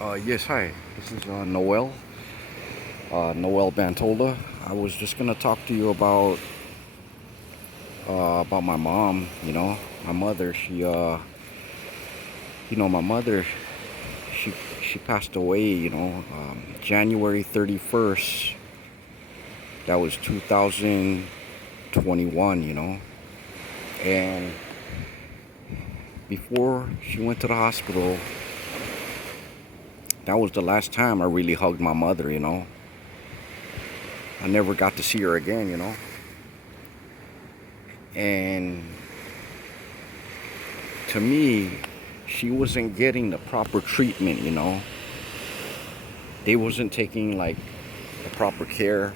Yes, hi. This is Noel Bantola. I was just gonna talk to you about my mom. My mother. My mother. She she passed away. January 31st. That was 2021. And before she went to the hospital, that was the last time I really hugged my mother. I never got to see her again. And to me, she wasn't getting the proper treatment. They wasn't taking like the proper care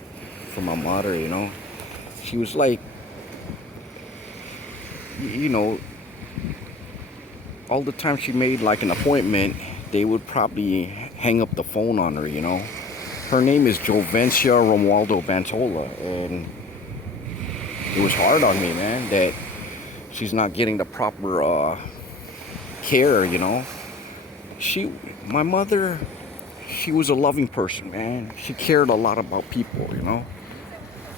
for my mother. She was like, you know, all the time she made like an appointment, they would probably hang up the phone on her. Her name is Jovencia Romualdo Bantola, and it was hard on me, man, that she's not getting the proper care. My mother, she was a loving person, man. She cared a lot about people.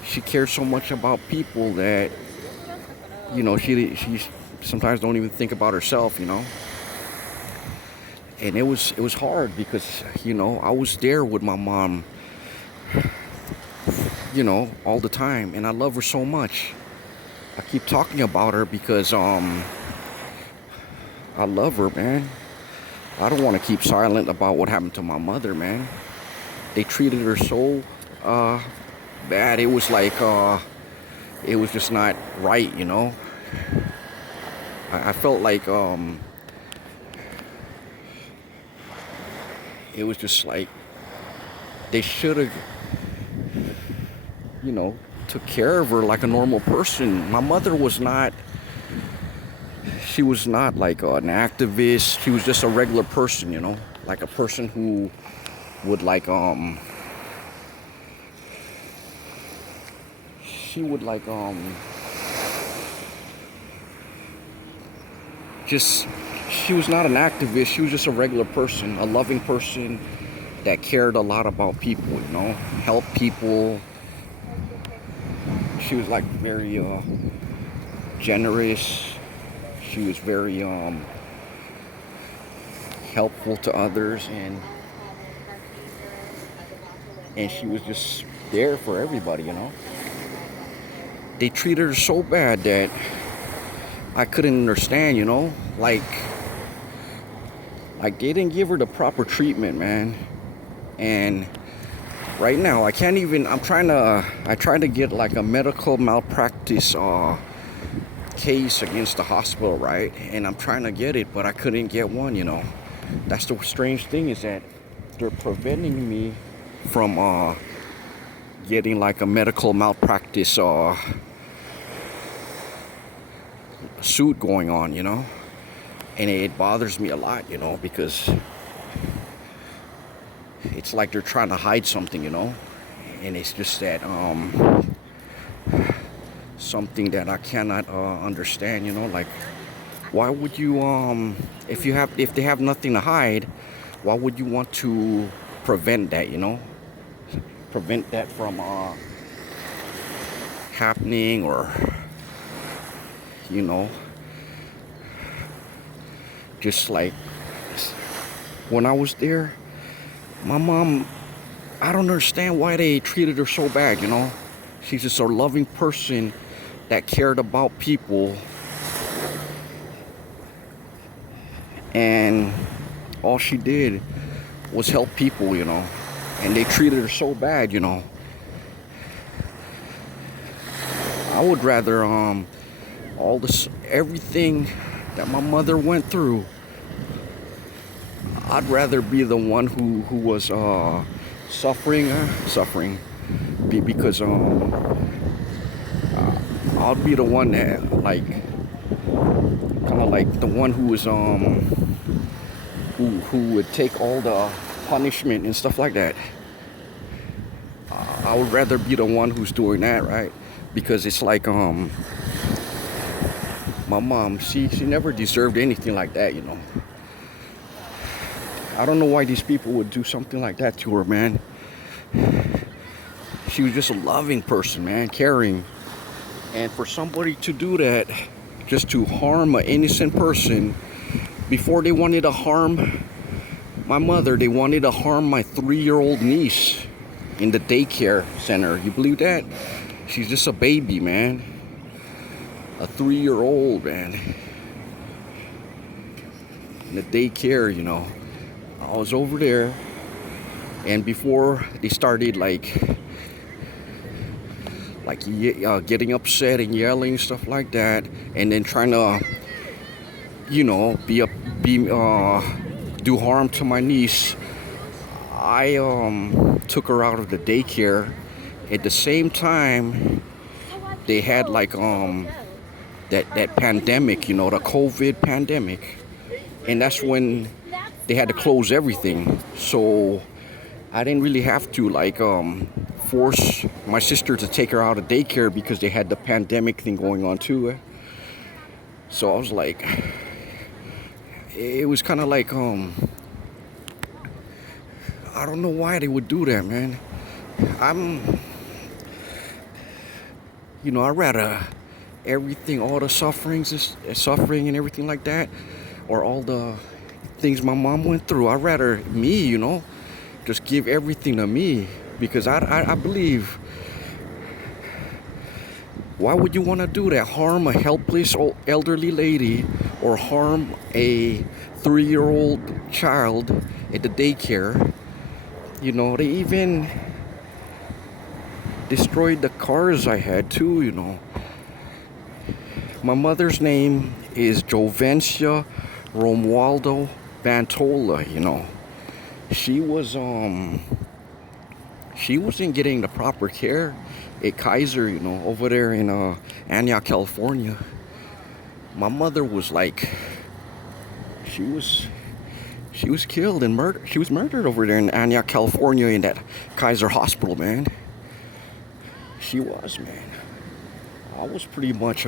She cared so much about people that, she sometimes don't even think about herself. And it was hard because, I was there with my mom, all the time, and I love her so much. I keep talking about her because I love her, man. I don't want to keep silent about what happened to my mother, man. They treated her so bad. It was like it was just not right. I felt like it was just like they should have, took care of her like a normal person. My mother was not. She was not like an activist. She was just a regular person. Like a person who would like she would like just she was not an activist. She was just a regular person, a loving person that cared a lot about people. Help people. She was like very generous. She was very helpful to others, and she was just there for everybody. They treated her so bad that I couldn't understand. Like they didn't give her the proper treatment, man. And right now I can't even. I tried to get like a medical malpractice case against the hospital, right? And I'm trying to get it, but I couldn't get one. That's the strange thing, is that they're preventing me from getting like a medical malpractice suit going on. And it bothers me a lot, because it's like they're trying to hide something. And it's just that something that I cannot understand. Like, why would you if they have nothing to hide, why would you want to prevent that? Prevent that from happening, or you know just like when I was there, my mom, I don't understand why they treated her so bad. She's just a loving person that cared about people, and all she did was help people. And they treated her so bad. I would rather all this everything that my mother went through, I'd rather be the one who was suffering because I'll be the one that like kind of like the one who was who would take all the punishment and stuff like that. I would rather be the one who's doing that, right? Because it's like my mom, she never deserved anything like that. I don't know why these people would do something like that to her, man. She was just a loving person, man, caring. And for somebody to do that, just to harm an innocent person, before they wanted to harm my mother, they wanted to harm my 3-year-old niece in the daycare center. You believe that? She's just a baby, man. A 3-year-old, man. In the daycare, you know. I was over there, and before they started getting upset and yelling, stuff like that, and then trying to, you know, do harm to my niece, I took her out of the daycare. At the same time, they had that pandemic, you know, the COVID pandemic, and that's when they had to close everything. So I didn't really have to force my sister to take her out of daycare because they had the pandemic thing going on too. So I was like, it was kind of like I don't know why they would do that, man. I'd rather everything, all the suffering and everything like that, or all the things my mom went through. I'd rather me, you know, just give everything to me, because I believe, why would you want to do that? Harm a helpless old elderly lady, or harm a 3-year-old child at the daycare. You know, they even destroyed the cars I had too, you know. My mother's name is Jovencia Romualdo Bantola, you know. She wasn't getting the proper care at Kaiser, you know, over there in Antioch, California. My mother was she was killed and murdered. She was murdered over there in Antioch, California, in that Kaiser hospital, man. She was, man. I was pretty much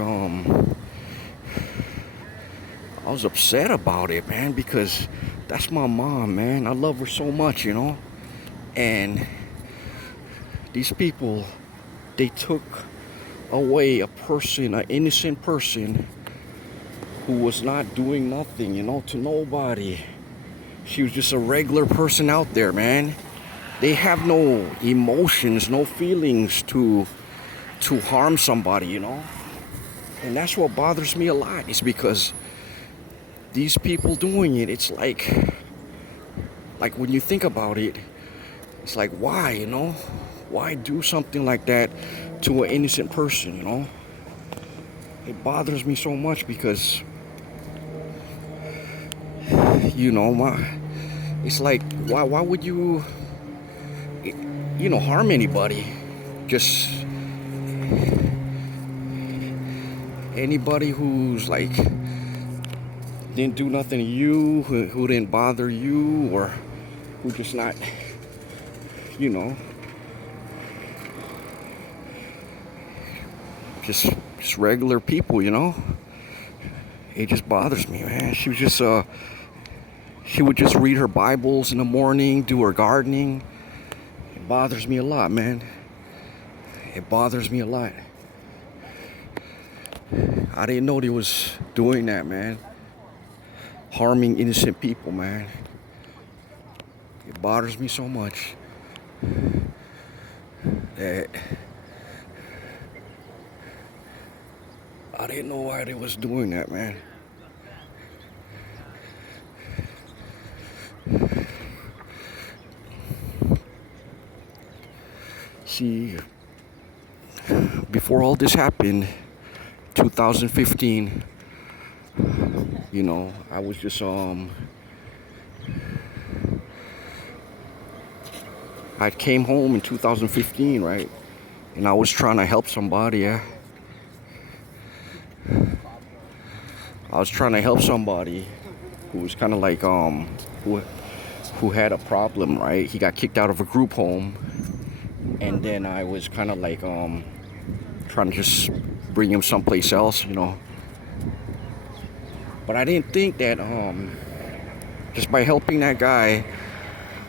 I was upset about it, man, because that's my mom, man. I love her so much, you know. And these people, they took away a person, an innocent person, who was not doing nothing, you know, to nobody. She was just a regular person out there, man. They have no emotions, no feelings to harm somebody, you know. And that's what bothers me a lot, is because these people doing it, it's like when you think about it, it's like, why, you know? Why do something like that to an innocent person, you know? It bothers me so much because, you know, it's like, why would you, you know, harm anybody? Just anybody who's didn't do nothing to you, who didn't bother you, or who just not, you know, just regular people, you know. It just bothers me, man. She would just read her Bibles in the morning, do her gardening. It bothers me a lot, man. It bothers me a lot. I didn't know they was doing that, man. Harming innocent people, man. It bothers me so much that I didn't know why they was doing that, man. See, before all this happened, 2015, you know, I was just I came home in 2015, right? And I was trying to help somebody, yeah. I was trying to help somebody who was kind of who had a problem, right? He got kicked out of a group home, and then I was kind of trying to just bring him someplace else, you know. But I didn't think that just by helping that guy,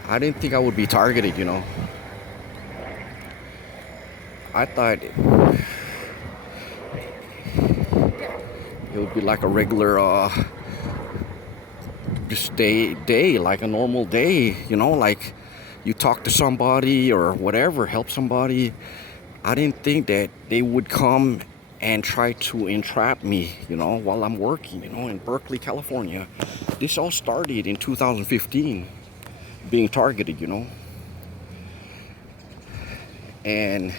I didn't think I would be targeted, you know. I thought it would be like a regular just day, like a normal day, you know, like you talk to somebody or whatever, help somebody. I didn't think that they would come and try to entrap me, you know, while I'm working, you know, in Berkeley, California. This all started in 2015, being targeted, you know. And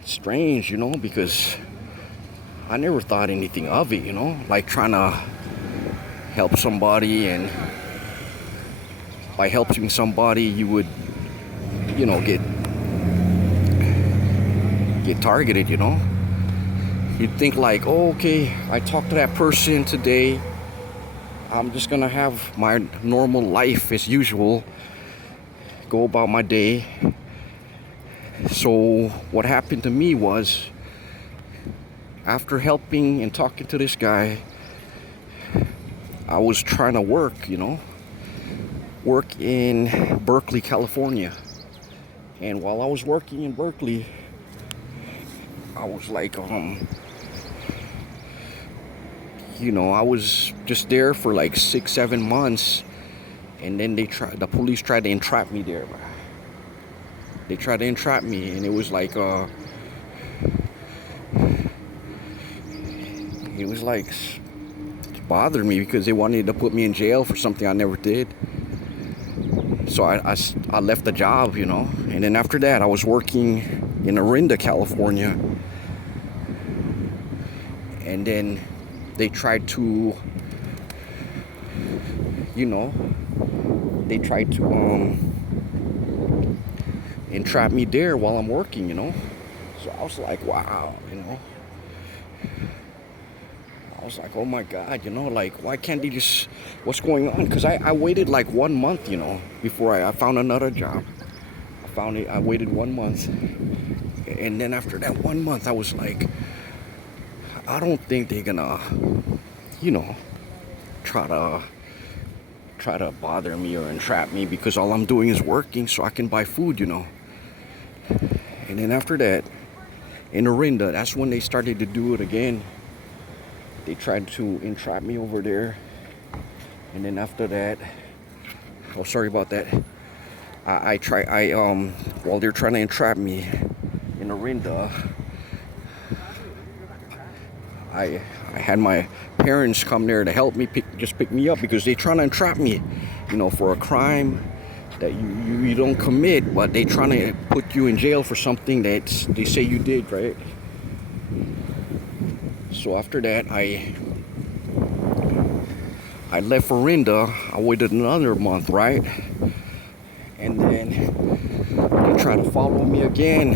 it's strange, you know, because I never thought anything of it, you know, like trying to help somebody, and by helping somebody you would, you know, get targeted, you know. You'd think like, oh, okay, I talked to that person today, I'm just gonna have my normal life as usual, go about my day. So what happened to me was, after helping and talking to this guy, I was trying to work, you know, work in Berkeley, California. And while I was working in Berkeley, I was like, you know, I was just there for like 6-7 months, and then the police tried to entrap me there. They tried to entrap me, and it was like, bothered me because they wanted to put me in jail for something I never did. So I left the job, you know. And then after that, I was working in Orinda, California. And then they tried to, you know, entrap me there while I'm working, you know. So I was like, wow, you know. I was like, oh my God, you know, like, why can't they just, what's going on? Because I waited like 1 month, you know, before I found another job. I waited 1 month. And then after that 1 month, I was like, I don't think they're gonna, you know, try to bother me or entrap me, because all I'm doing is working so I can buy food, you know. And then after that, in Orinda, that's when they started to do it again. They tried to entrap me over there. And then after that, oh, sorry about that. While they're trying to entrap me in Orinda, I had my parents come there to help me pick me up, because they're trying to entrap me, you know, for a crime that you don't commit, but they trying to put you in jail for something that they say you did, right? So after that, I left Orinda. I waited another month, right? And then they tried to follow me again.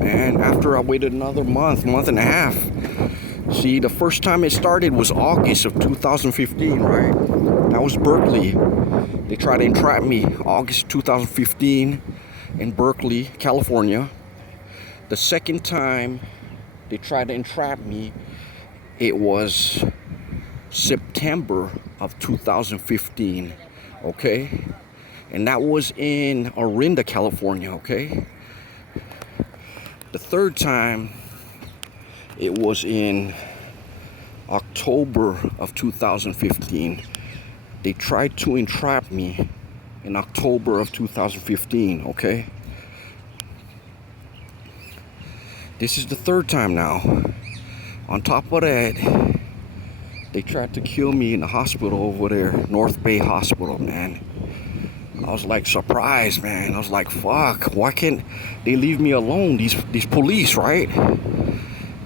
And after I waited another month and a half. See, the first time it started was August of 2015, right? That was Berkeley. They tried to entrap me August 2015 in Berkeley, California. The second time they tried to entrap me, it was September of 2015, okay? And that was in Orinda, California, okay? The third time, it was in October of 2015. They tried to entrap me in October of 2015, okay? This is the third time now. On top of that, they tried to kill me in the hospital over there, North Bay Hospital, man. I was like surprised, man. I was like, fuck, why can't they leave me alone, these police, right?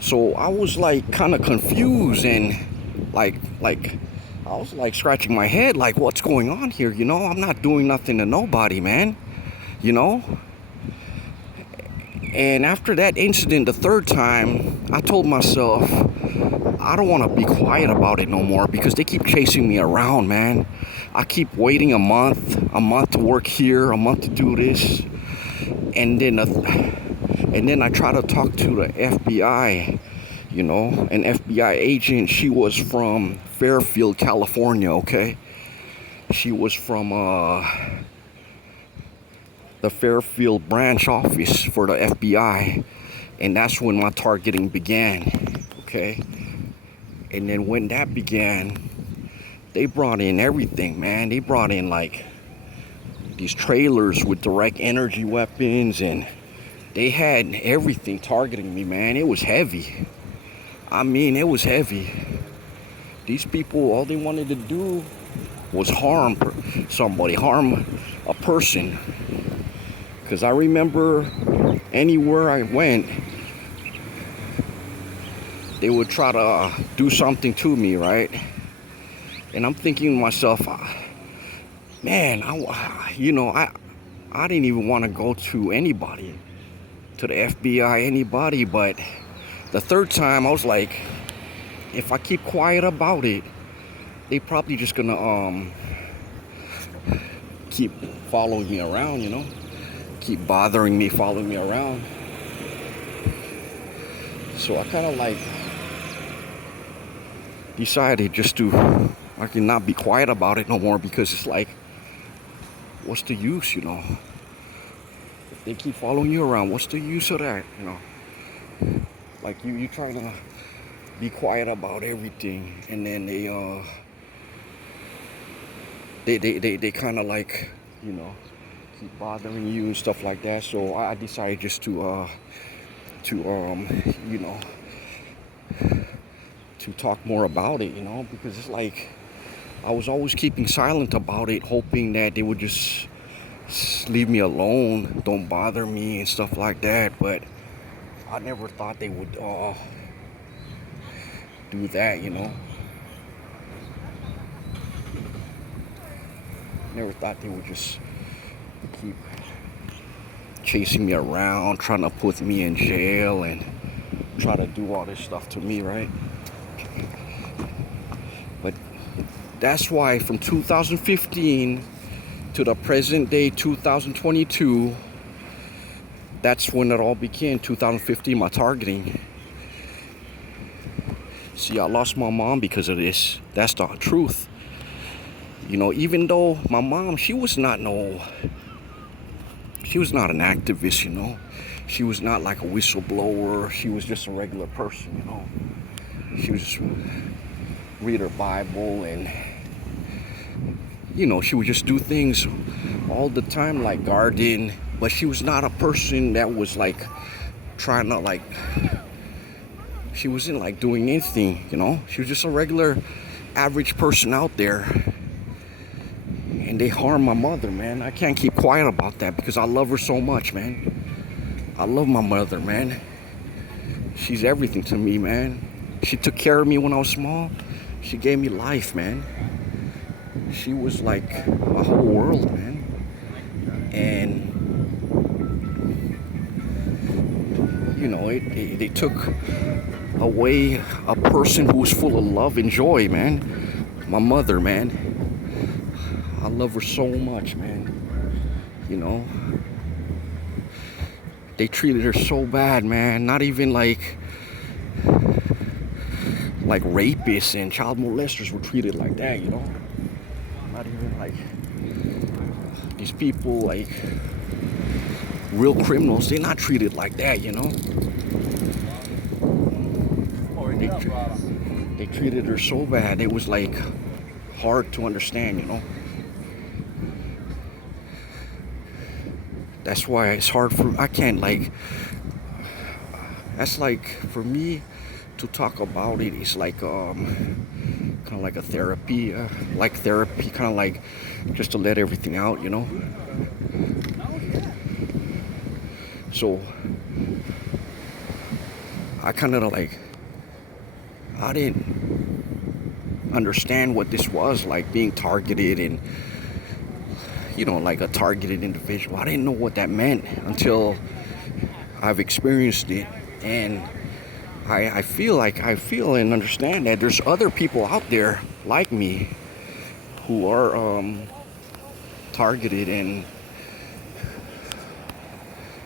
So I was like kind of confused, and like I was like scratching my head, like, what's going on here? You know, I'm not doing nothing to nobody, man. You know? And after that incident, the third time, I told myself, I don't want to be quiet about it no more, because they keep chasing me around, man. I keep waiting a month to work here, a month to do this. And then I try to talk to the FBI, you know, an FBI agent. She was from Fairfield, California, okay? She was from the Fairfield branch office for the FBI, and that's when my targeting began. Okay, and then when that began, they brought in everything, man. They brought in like these trailers with direct energy weapons, and they had everything targeting me, man. It was heavy. I mean, it was heavy. These people, all they wanted to do was harm somebody, harm a person. Because I remember anywhere I went, they would try to do something to me, right? And I'm thinking to myself, man, I didn't even want to go to anybody, to the FBI, anybody. But the third time, I was like, if I keep quiet about it, they probably just gonna keep following me around, keep bothering me, following me around. So I kind of like decided just to, I can not be quiet about it no more, because it's like, what's the use, If they keep following you around, what's the use of that, Like you trying to be quiet about everything, and then they kind of like, keep bothering you and stuff like that. So I decided just to talk more about it, because it's like I was always keeping silent about it, hoping that they would just leave me alone, don't bother me and stuff like that. But I never thought they would do that, Never thought they would just keep chasing me around, trying to put me in jail and try to do all this stuff to me, right? But that's why from 2015 to the present day, 2022, that's when it all began. 2015, my targeting. See, I lost my mom because of this. That's the truth. Even though my mom, she was not an activist, She was not like a whistleblower. She was just a regular person, She was just read her Bible, and, she would just do things all the time, like garden. But she was not a person that was like trying to like, she wasn't like doing anything, She was just a regular average person out there. And they harmed my mother, man. I can't keep quiet about that because I love her so much, man. I love my mother, man. She's everything to me, man. She took care of me when I was small. She gave me life, man. She was like my whole world, man. And they took away a person who was full of love and joy, man. My mother, man. I love her so much, man. They treated her so bad, man. Not even like rapists and child molesters were treated like that, Not even like these people, like real criminals, they're not treated like that, They treated her so bad. It was like hard to understand, That's why it's hard I can't that's like, for me to talk about it, it's like, kind of like a therapy, kind of like just to let everything out, So I kind of I didn't understand what this was, like being targeted and, like a targeted individual. I didn't know what that meant until I've experienced it. And I feel and understand that there's other people out there like me who are targeted and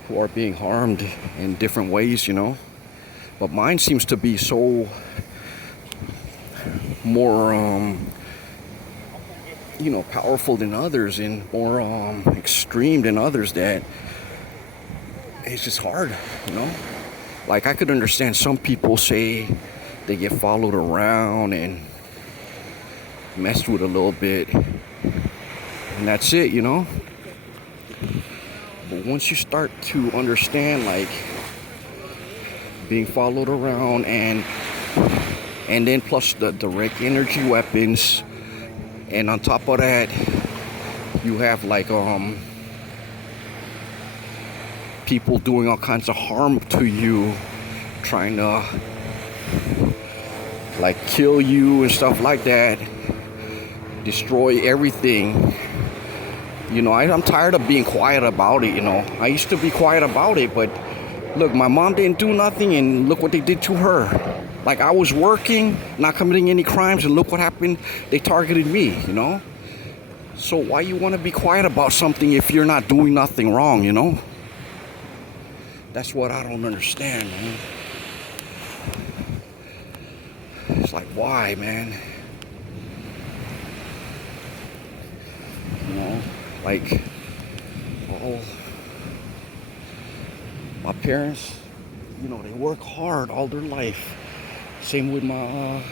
who are being harmed in different ways, But mine seems to be so more, powerful than others and more extreme than others, that it's just hard, you know. Like, I could understand some people say they get followed around and messed with a little bit, and that's it, you know. But once you start to understand, like, being followed around and then plus the direct energy weapons, and on top of that you have like people doing all kinds of harm to you, trying to like kill you and stuff like that, destroy everything. I'm tired of being quiet about it. I used to be quiet about it, but look, my mom didn't do nothing, and look what they did to her. Like, I was working, not committing any crimes, and look what happened. They targeted me, So why you want to be quiet about something if you're not doing nothing wrong, That's what I don't understand, man. It's like, why, man? Like, my parents, they work hard all their life. Same with my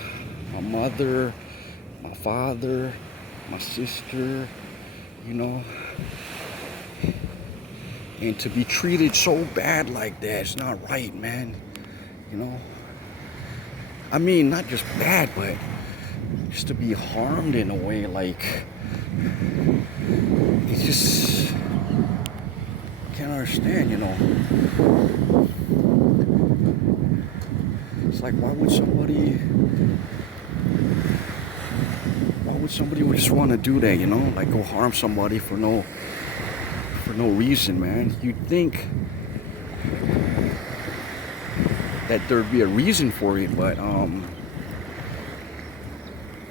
mother, my father, my sister, And to be treated so bad like that, it's not right, man. I mean, not just bad, but just to be harmed in a way, like, it's just, I can't understand, It's like, why would somebody just want to do that, Like, go harm somebody for no reason, man. You'd think that there'd be a reason for it, but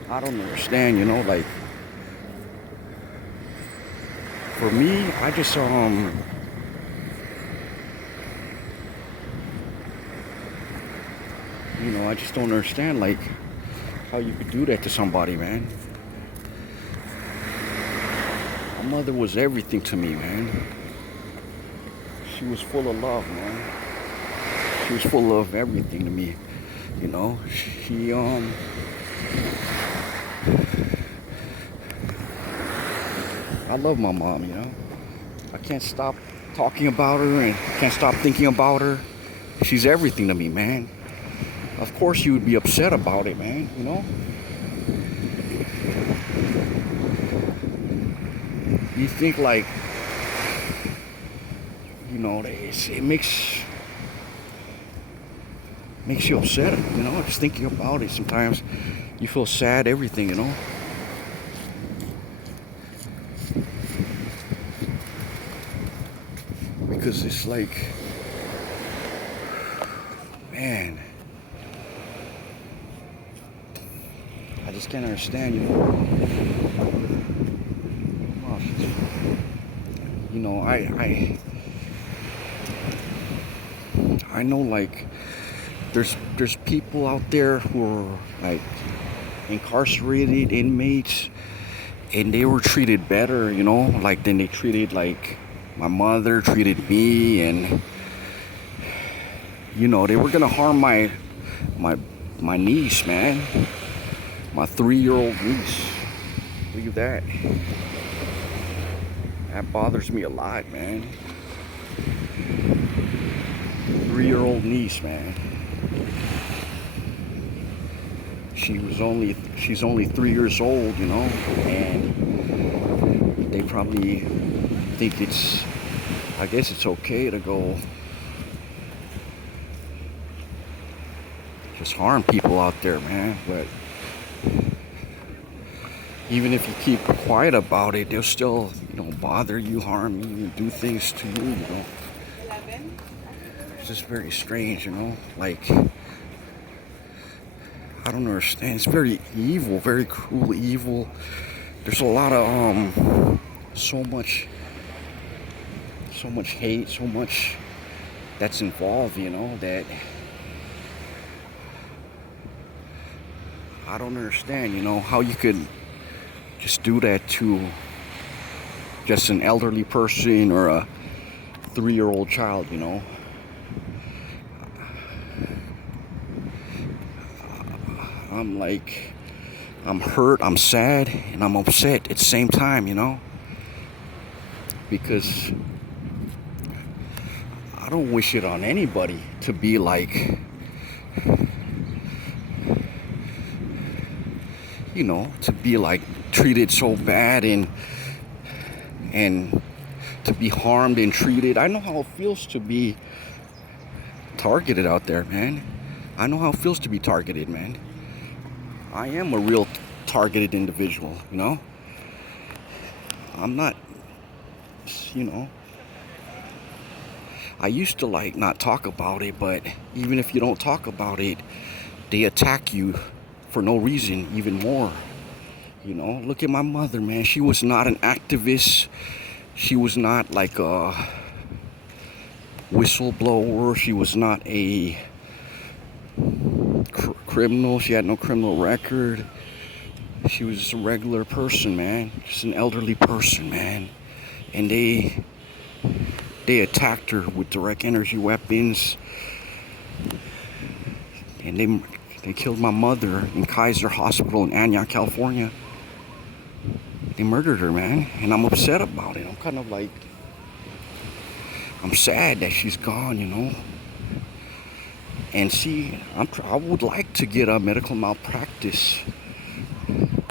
I don't understand, like, for me, I just I just don't understand, like, how you could do that to somebody, man. My mother was everything to me, man. She was full of love, man. She was full of everything to me, She, I love my mom, I can't stop talking about her and can't stop thinking about her. She's everything to me, man. Of course you would be upset about it, man, You think, like, it makes you upset, just thinking about it. Sometimes you feel sad, everything, Because it's like, man, I just can't understand, I know, like, there's people out there who are like incarcerated inmates, and they were treated better, like, than they treated, like, my mother treated me, and they were gonna harm my niece, man, my 3-year-old niece. Look at that. That bothers me a lot, man. 3-year-old niece, man. She's only 3 years old, and they probably think I guess it's okay to go just harm people out there, man. But even if you keep quiet about it, they'll still, bother you, harm you, and do things to you, It's just very strange, Like, I don't understand. It's very evil, very cruel, evil. There's a lot of so much hate, so much that's involved, that I don't understand, how you could just do that to just an elderly person or a 3-year-old child, you know. I'm hurt, I'm sad, and I'm upset at the same time, you know. Because I don't wish it on anybody to be like, you know, to be like treated so bad and to be harmed and treated. I know how it feels to be targeted out there, man. I know how it feels to be targeted, man. I am a real targeted individual, you know. I'm not, you know, I used to like not talk about it, but even if you don't talk about it, they attack you for no reason even more. You know, look at my mother, man. She was not an activist. She was not like a whistleblower. She was not a criminal. She had no criminal record. She was just a regular person, man. Just an elderly person, man. And they attacked her with direct energy weapons. And they killed my mother in Kaiser Hospital in Antioch, California. They murdered her, man. And I'm upset about it. I'm kind of like, I'm sad that she's gone, you know. And see, I would like to get a medical malpractice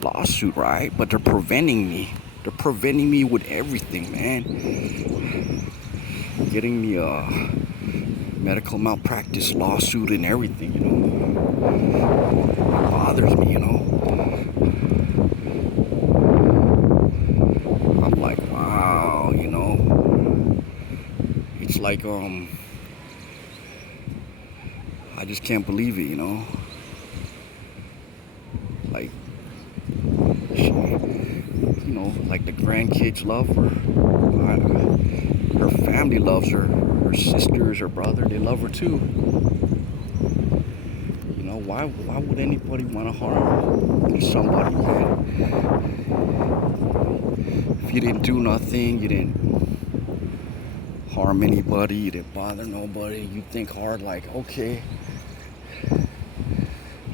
lawsuit, right? But they're preventing me. They're preventing me with everything, man. Getting me a medical malpractice lawsuit and everything, you know. It bothers me, you know. I'm like, wow, you know. It's like, I just can't believe it, you know. Like, you know, like the grandkids love her. Her family loves her. Her sisters, her brother, they love her too. You know, why would anybody want to harm somebody, man? If you didn't do nothing, you didn't harm anybody, you didn't bother nobody, you think hard like, okay,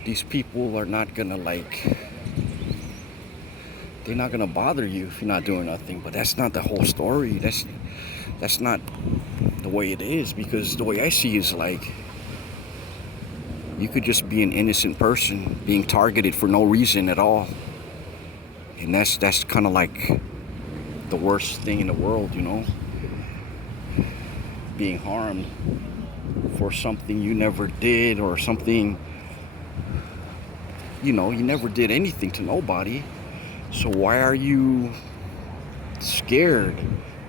these people are not gonna like, they're not gonna bother you if you're not doing nothing. But that's not the whole story. That's not the way it is, because the way I see it is like, you could just be an innocent person being targeted for no reason at all. And that's kind of like the worst thing in the world, you know. Being harmed for something you never did, or something, you know, you never did anything to nobody. So why are you scared?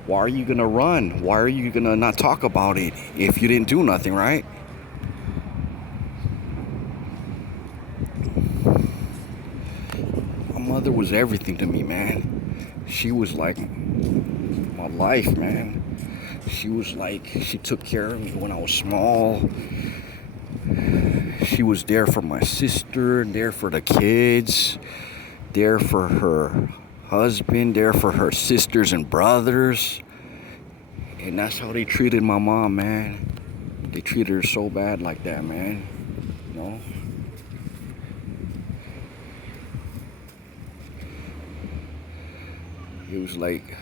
Why are you gonna run? Why are you gonna not talk about it if you didn't do nothing, right? My mother was everything to me, man. She was like my life, man. She was like, she took care of me when I was small. She was there for my sister, there for the kids, there for her husband, there for her sisters and brothers. And that's how they treated my mom, man. They treated her so bad like that, man. You know? It was like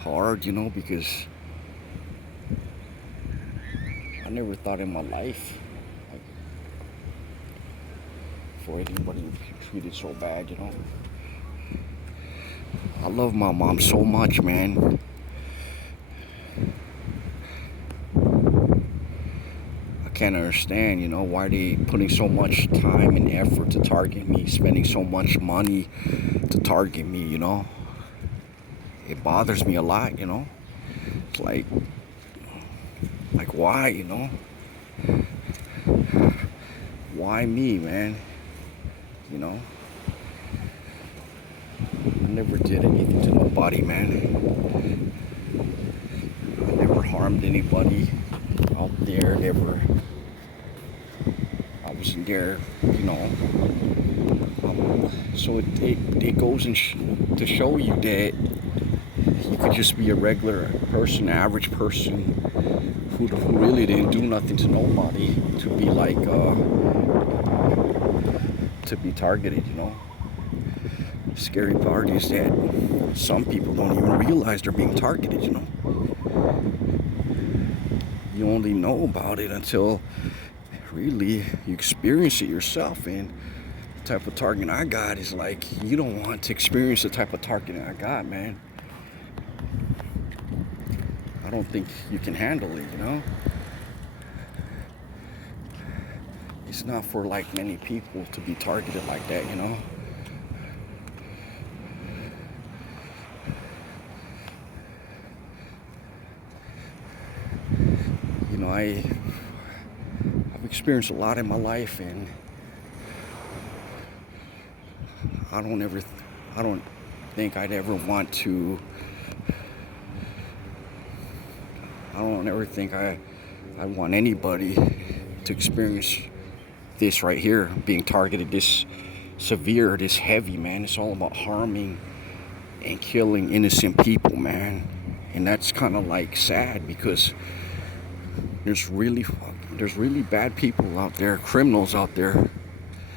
hard, you know, because I never thought in my life like, for anybody to be treated so bad, you know. I love my mom so much, man. I can't understand, you know, why they putting so much time and effort to target me, spending so much money to target me, you know. It bothers me a lot, you know. It's like why, you know? Why me, man? You know? I never did anything to nobody, man. I never harmed anybody out there, never. I wasn't there, you know. My So it goes to show you that you could just be a regular person, average person, who really didn't do nothing to nobody to be like to be targeted, you know. Scary part is that some people don't even realize they're being targeted, you know. You only know about it until really you experience it yourself. And the type of targeting I got is like, you don't want to experience the type of targeting I got, man. I don't think you can handle it, you know. It's not for like many people to be targeted like that, you know. You know, I've experienced a lot in my life, and I don't think I'd ever want to. I don't ever think I want anybody to experience this right here, being targeted this severe, this heavy, man. It's all about harming and killing innocent people, man. And that's kind of like sad, because there's really bad people out there, criminals out there,